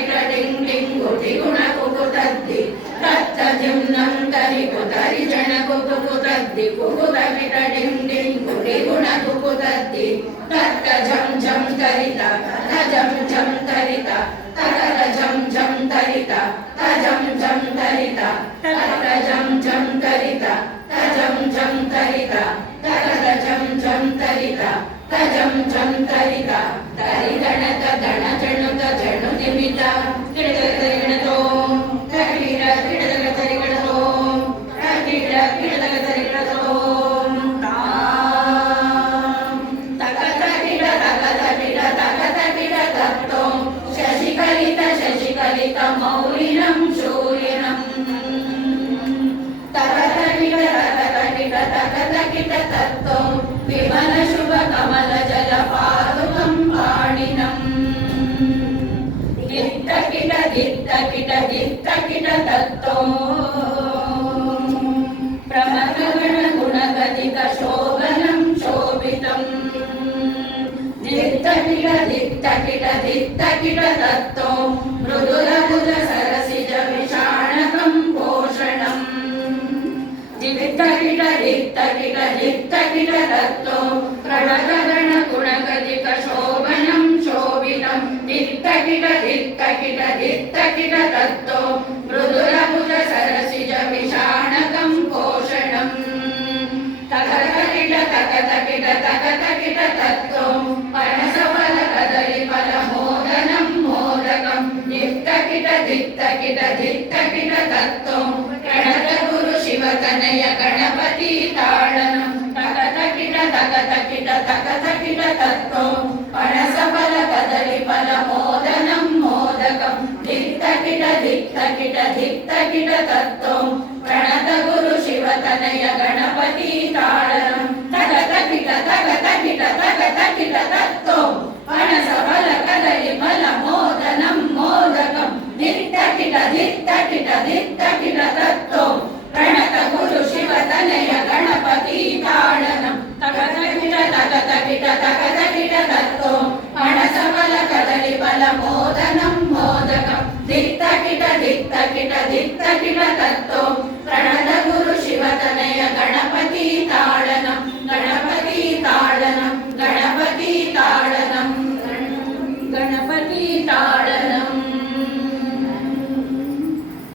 ಕಿಟ ding ding ಗುಟಿ ಗುಣ ಕುಕು ತದ್ದಿ ತತ್ತ ಜಿಮ್ನಂ ತರಿ ಕುತರಿ ಜನ ಕುಕು ತದ್ದಿ ಕುಕುತ ಕಿಟ ಡಿಂಗ್ ಡಿಂಗ್ ಗುಟಿ ಗುಣ ಕುಕು ತದ್ದಿ ತತ್ತ ಜಂ ಜಂ ತರಿತ ತ ಜಂ ಜಂ ತರಿತ ತತರ ಜಂ ಜಂ ತರಿತ ತ ಜಂ ಜಂ ತರಿತ ತತರ ಜಂ ಜಂ ತರಿತ ತ ಜಂ ಜಂ ತರಿತ ತತರ ಜಂ ಜಂ ತರಿತ ತ ಜಂ ಜಂ ತರಿತ ತರಿ ಗಣತ ದಣ ಜಣುತ ಜಣು ನಿಮಿತ ಕಿಡದ ತರಿಗಣತೋ ತರಿರ ಕಿಡದ ತರಿಗಣತೋ ತರಿರ ಕಿಡದ ತರಿಗಣತೋ ತಗತ ಕಿಡ ತಗತ ಕಿಡ ತಗತ ಕಿಡ ತತ್ತೋ ಶಶಿಕಲಿತ ಶಶಿಕಲಿತ ಮೌಲಿನಂ ಶೂರಿನಂ ತಗತ ಕಿಡ ತಗತ ಕಿಡ ತಗತ ಕಿಡ ತತ್ತೋ ವಿಮಲ ಶುಭ ಕಮಲ ಜಲ ಪಾದುಕಂ ಪಾಣಿನಂ ದಿತ್ತ ಕಿಟ ದಿತ್ತ ಕಿಟ ದಿತ್ತ ಕಿಟ ತತ್ತೋ ಪ್ರಮಥಗಣ ಗುಣಗತಿಕ ಶೋಭನಂ ಶೋಭಿತಂ ದಿತ್ತ ಕಿಟ ದಿತ್ತ ಕಿಟ ದಿತ್ತ ಕಿಟ ತತ್ತೋ ಮೃದುಲಗುಲ ಸರಸಿಜ ವಿಷಾಣಕಂ ಭೂಷಣಂ ದಿತ್ತ ಕಿಟ ದಿತ್ತ ಕಿಟ ದಿತ್ತ ಕಿಟ ತತ್ತೋ ಪ್ರಣತಗಣ ಗುಣಗತಿಕ ಶೋಭನಂ ಶೋಭಿತಂ ದಿತ್ತ ಕಿಟ ದಿತ್ತ ಕಿಟ ದಿತ್ತ ಕಿಟ ತತ್ತೋ ಮೃದುಲಭುಜ ಸರಸಿಜ ವಿಷಾಣಕಂ ಭೂಷಣಂ ತಗತ ಕಿಟ ತಗತ ಕಿಟ ತಗತ ಕಿಟ ತತ್ತೋ ಪಣಸ ಫಲ ಕದಳಿ ಫಲ ಮೋದನಂ ಮೋದಕಂ ದಿತ್ತ ಕಿಟ ದಿತ್ತ ಕಿಟ ದಿತ್ತ ಕಿಟ ತತ್ತೋ ಪ್ರಣತ ಗುರು ಶಿವತನಯ ಗಣಪತಿ ತಾಳನಂ ತಗತ ಕಿಟ ತಗತ ಕಿಟ ತಗತ ಕಿಟ ತತ್ತೋ ಪಣಸ ಫಲ ಕದಳಿ ಫಲ ಮೋದನಂ ಮೋದಕಂ ದಿತ್ತ ಕಿಟ ದಿತ್ತ ಕಿಟ ದಿತ್ತ ಕಿಟ ತತ್ತೋ ಪ್ರಣತ ಗುರು ಶಿವತನಯ ಗಣಪತಿ ತಾಳನಂ ತಗತ ಕಿಟ ತಗತ ಕಿಟ ತಗತ ಕಿಟ ತತ್ತೋ ಪಣಸ ಫಲ ಕದಳಿ ಫಲ ಮೋದನಂ ಮೋದಕಂ ದಿತ್ತ ಕಿಟ ದಿತ್ತ ಕಿಟ ದಿತ್ತ ಕಿಟ ತತ್ತೋ ಪ್ರಣತ ಗುರು ಶಿವತನಯ ಗಣಪತಿ ತಾಳನಂ ತಗತ ಕಿಟ ತಗತ ಕಿಟ ತಗತ ಕಿಟ ತತ್ತೋ ಪಣಸ ಫಲ ಕದಳಿ ಫಲ ಮೋದನಂ ಮೋದಕಂ ದಿತ್ತ ಕಿಟ ದಿತ್ತ ಕಿಟ ದಿತ್ತ ಕಿಟ ತತ್ತೋ